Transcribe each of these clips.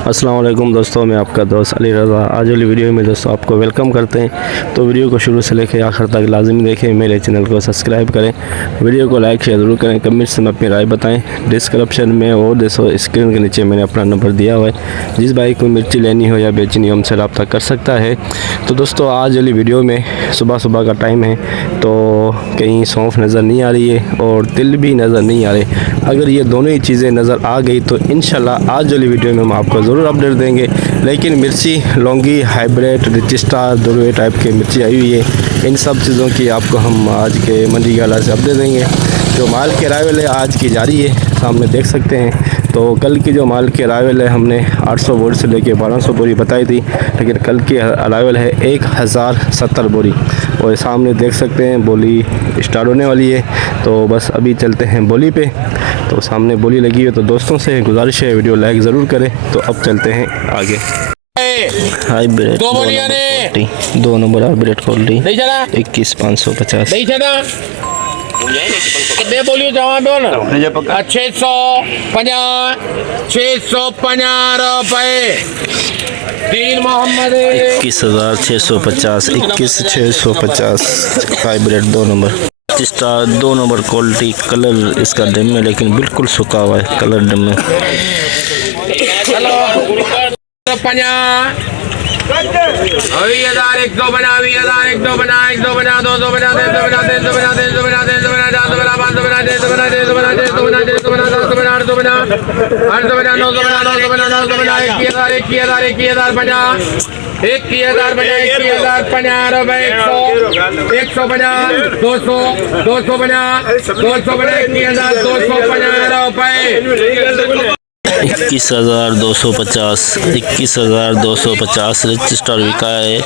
अस्सलाम वालेकुम दोस्तों, मैं आपका दोस्त अली रज़ा। आज वाली वीडियो में दोस्तों आपको वेलकम करते हैं। तो वीडियो को शुरू से लेकर आखिर तक लाजमी देखें, मेरे चैनल को सब्सक्राइब करें, वीडियो को लाइक शेयर ज़रूर करें, कमेंट्स में अपनी राय बताएं। डिस्क्रिप्शन में और दोस्तों स्क्रीन के नीचे मैंने अपना नंबर दिया हुआ है, जिस भाई को मिर्ची लेनी हो या बेचनी हो हमसे रब्ता कर सकता है। तो दोस्तों आज वाली वीडियो में सुबह सुबह का टाइम है, तो कहीं सौंफ नज़र नहीं आ रही है और तिल भी नज़र नहीं आ रहे। अगर ये दोनों ही चीज़ें नज़र आ गई तो इंशाल्लाह आज वाली वीडियो में हम आपको ज़रूर अपडेट देंगे। लेकिन मिर्ची लौंगी हाइब्रिड रिचिस्टा दोनों टाइप की मिर्ची आई हुई है, इन सब चीज़ों की आपको हम आज के मंडी गाला से अपडेट देंगे। जो माल की अराइवल है आज की जारी है, सामने देख सकते हैं। तो कल की जो माल की अराइवल है हमने 800 बोरी से लेके 1200 बोरी बताई थी, लेकिन कल की अराइवल है 1070 बोरी और सामने देख सकते हैं बोली स्टार्ट होने वाली है। तो बस अभी चलते हैं बोली पे। तो सामने बोली लगी है, तो दोस्तों से गुजारिश है वीडियो लाइक ज़रूर करें। तो अब चलते हैं आगे। हाइब्रिड दो नंबर हाइब्रिड क्वालिटी 21,550 कितने बोलियो जवाब दो ना 650 रुपए। तीन मोहम्मद 21,650 21,650 हाइब्रिड दो नंबर स्टार दो नंबर क्वालिटी। कलर इसका डिम में लेकिन बिल्कुल सूखा हुआ है, कलर डिम में। 1,000 बना 200 बना 300 बना 400 बना 500 बना 600 बना 700 बना 800 बना 900 बना 1000 बना 11,000 बना 12,000 बना 13,000 बना 14,000 बना 15,000 बना 16,000 बना 17,000 21,000 बना 21,000 बना 1,050 रुपए 100 बना 200 बना 1,250 रुपए 21,250 21,250 रजिस्टर बिका है।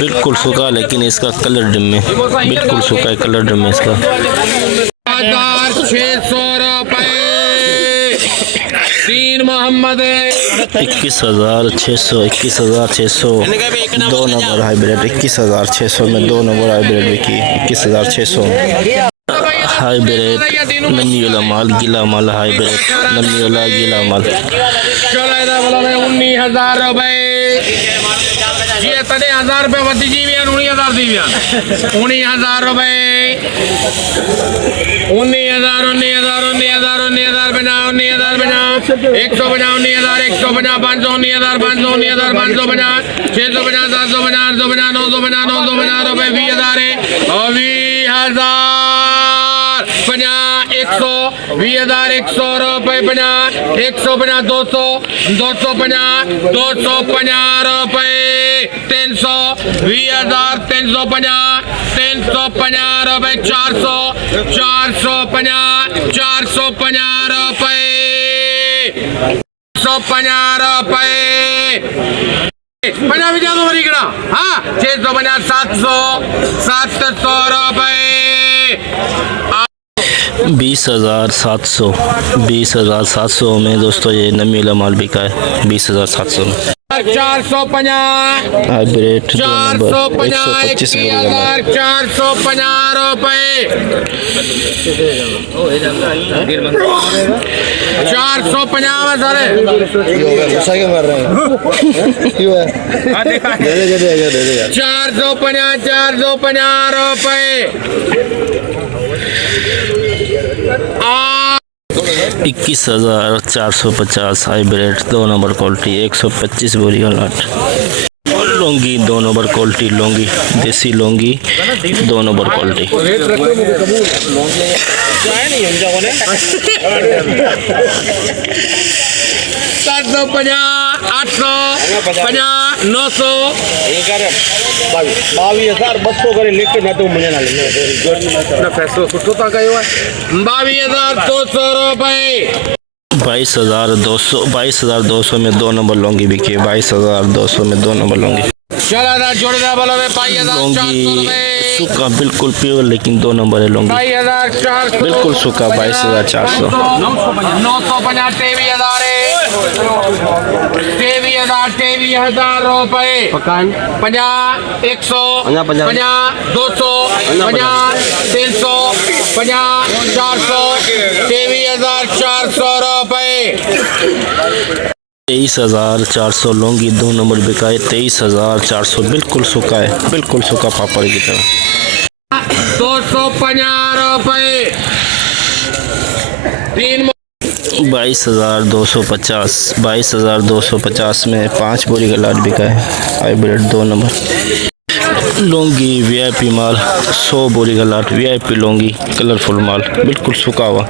बिल्कुल सूखा लेकिन इसका कलर डिम में, बिल्कुल सूखा है, कलर डिम में इसका। 1,600 रुपए। तीन मोहम्मद 21,600 दो नंबर हाइब्रिड 21,600 में दो नंबर हाइब्रिड बिकी 21,600 हाइब्रिड नमी वाला माल, गीला माल हाइब्रिड नमी वाला गीला माल। 19,000 रुपए। जी तने 1,000 रुपए वधी जी 19,000 दी 19,000 रुपए 19,000 बना 1,000 बना 100 बना 1,000 बना 500 19,000 500 बना 600 बना 700 बना 800 बना 900 बना रुपए 20,000 और 20,000 बना 100 100 रुपए बना 100 बना 200 बना 250 रुपए 300 20,300 बना 350 रुपए 450 रुपए 150 रुपए 50 भी जादू मरी कड़ा। हाँ 600 बना 700 रुपए 20,700 में दोस्तों ये नमी वाला माल बिका है 20,700 में। 450 हाइब्रिड 450 रुपए 450 सारे 450 रुपए 21,450 हाइब्रिड दो नंबर क्वालिटी 125 बोरी का लाट। लौंगी दो नंबर क्वालिटी, लौंगी देसी लौंगी दो नंबर क्वालिटी 750 850 900 22,200 करे लेके ना तो मुझे ना लेना फैसला सुठो था कयो है 22,200 रुपए 22,200 में दो नंबर लौंगी बिकी है 22,200 में दो नंबर लौंगी। चला जोड़दा बोलो 22,400 रुपए सूखा बिल्कुल प्योर लेकिन दो नंबर है लौंगी 22,400 बिल्कुल सूखा 22,400 950 23,000 रुपए 50 100 50 200 50 300 50 400 23,400 रुपए 23,400 लौंगी 2 नंबर बिका है 23,400 बिल्कुल सूखा है, बिल्कुल सूखा पापड़ की तरह। 250 रुपए 3 22,250 22,250 में 5 बोरी का लाट बिका है हाइब्रिड 2 नंबर। लौंगी वीआईपी माल 100 बोरी का लाट वीआईपी लौंगी कलरफुल माल बिल्कुल सूखा हुआ।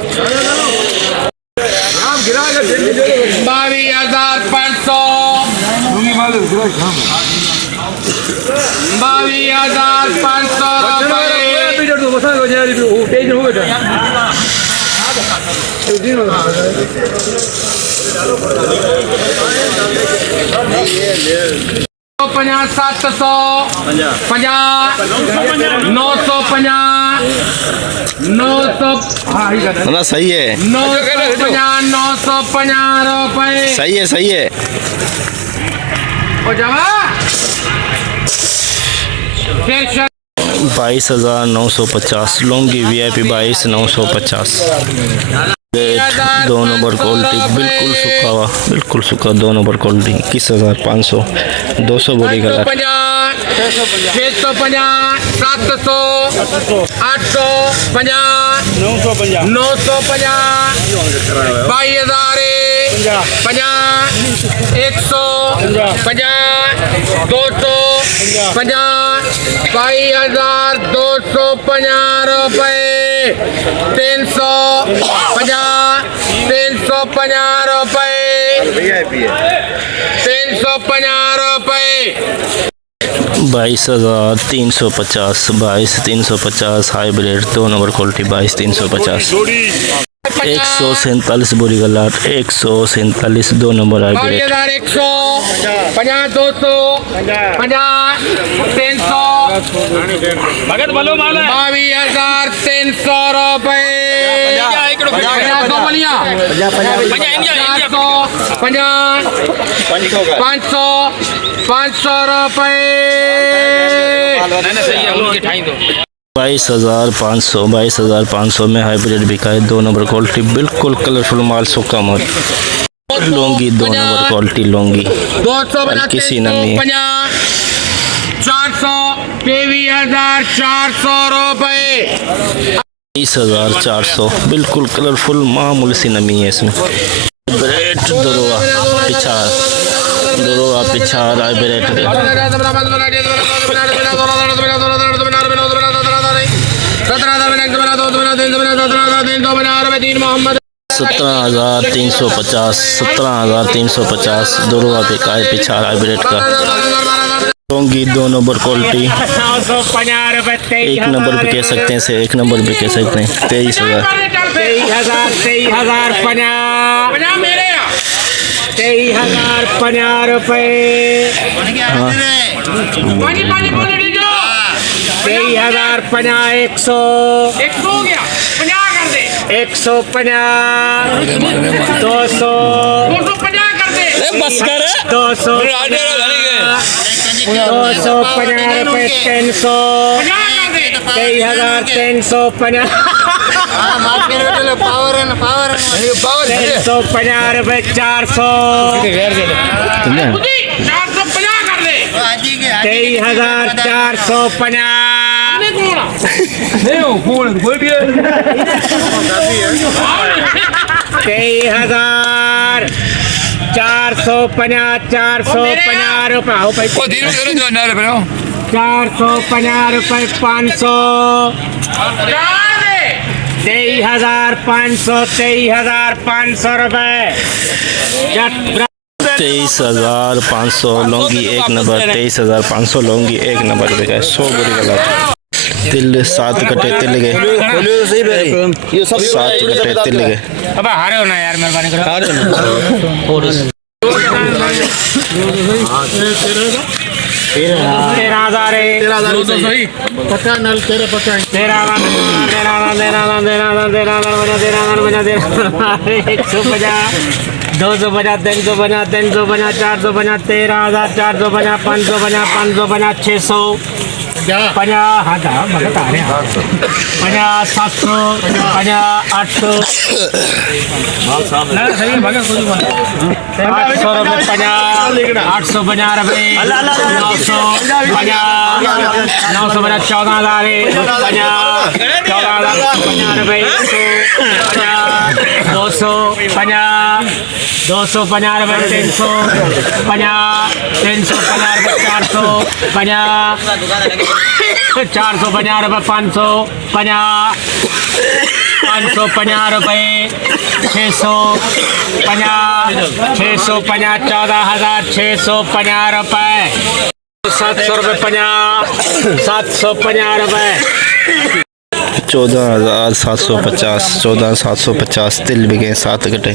22,500 22,500 ना सही है, 950 रुपए सही है, सही है। हो जावा 22,950 लौंगी वीआईपी 22,950 2 नंबर क्वालिटी बिल्कुल सूखा हुआ, बिल्कुल सूखा 2 नंबर क्वालिटी 21,500 200 बोरी का लाट। 650 700 850 950 22,000 50 150 250 22,250 रुपए 350 रुपए 350 रुपए 22,350 22,350 हाइब्रिड 2 नंबर क्वालिटी 22,350 147 बोरी का लाट 147 2 नंबर हाइब्रिड 22,150 200 50 300 भगत बोलो माल 22,300 रुपए 500 रुपए 22,500 में हाइब्रिड बिका है 2 नंबर क्वालिटी बिल्कुल कलरफुल माल सूखा माल। लौंगी 2 नंबर क्वालिटी लौंगी 250 किसी नमी 400 23,400 रुपए 23,400 बिल्कुल कलरफुल मामूली सी नमी है इसमें। हाइब्रिड दरोआ पिछाड़ हाइब्रिड मोहम्मद 17,350 दरोआ बिका है पिछाड़ हाइब्रिड का। लौंगी 2 नंबर क्वालिटी 1 नंबर भी कह सकते हैं, 1 नंबर भी कह सकते हैं 23,000 23,050 रुपए 23,050 150 200 बस कर 250 रुपए 300 23,350 350 रुपए 400 450 रुपए 450 रुपए 500 23,500 रुपए 23,500 लौंगी 1 नंबर 23,500 लौंगी 1 नंबर पे गए 100 बोरी का लाट। तिल 7 कट्टे तिल गए 7 कट्टे तिल गए। अब हारे हो ना यार मेहरबानी करो 13,000 250 350 450 13,450 550 600 50,000 भगत आ रहे हैं 50, 700, 50, 800 सही है भगत कुछ 800 रुपये 50, 850 रुपये 900 50, 950 14,000 14,050 रुपये 200 50, 250 रुपये 300 50, 350 रुपये 400 50, 450 रुपये 500 50, 550 रुपये 600 50, 650 14,650 रुपये 700 रुपये 50, 750 रुपये 14,750 14,750 तिल भी गए 7 घटे।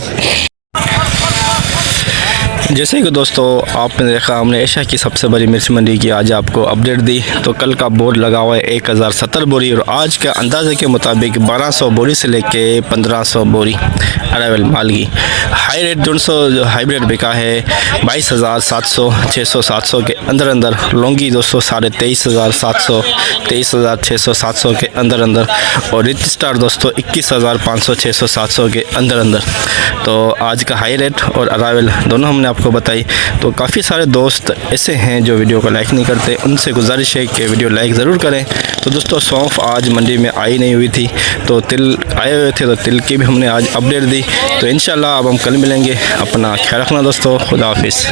जैसे कि दोस्तों आपने देखा हमने एशिया की सबसे बड़ी मिर्च मंडी की आज आपको अपडेट दी। तो कल का बोर्ड लगा हुआ है 1070 बोरी और आज के अंदाजे के मुताबिक 1200 बोरी से लेके 1500 बोरी अराइवल माल की। हाई रेट 200 हाइब्रिड बिका है 22,700 600 700 के अंदर अंदर। लौंगी दोस्तों 23,700 23,600 700 के अंदर अंदर। और रिच स्टार दोस्तों 21,500 600 700 के अंदर अंदर। तो आज का हाई रेट और अराइवल दोनों हमने आपको बताई। तो काफ़ी सारे दोस्त ऐसे हैं जो वीडियो को लाइक नहीं करते, उनसे गुजारिश है कि वीडियो लाइक ज़रूर करें। तो दोस्तों सौंफ आज मंडी में आई नहीं हुई थी, तो तिल आए हुए थे, तो तिल की भी हमने आज अपडेट दी। तो इंशाल्लाह अब हम कल मिलेंगे। अपना ख्याल रखना दोस्तों, खुदा हाफिज़।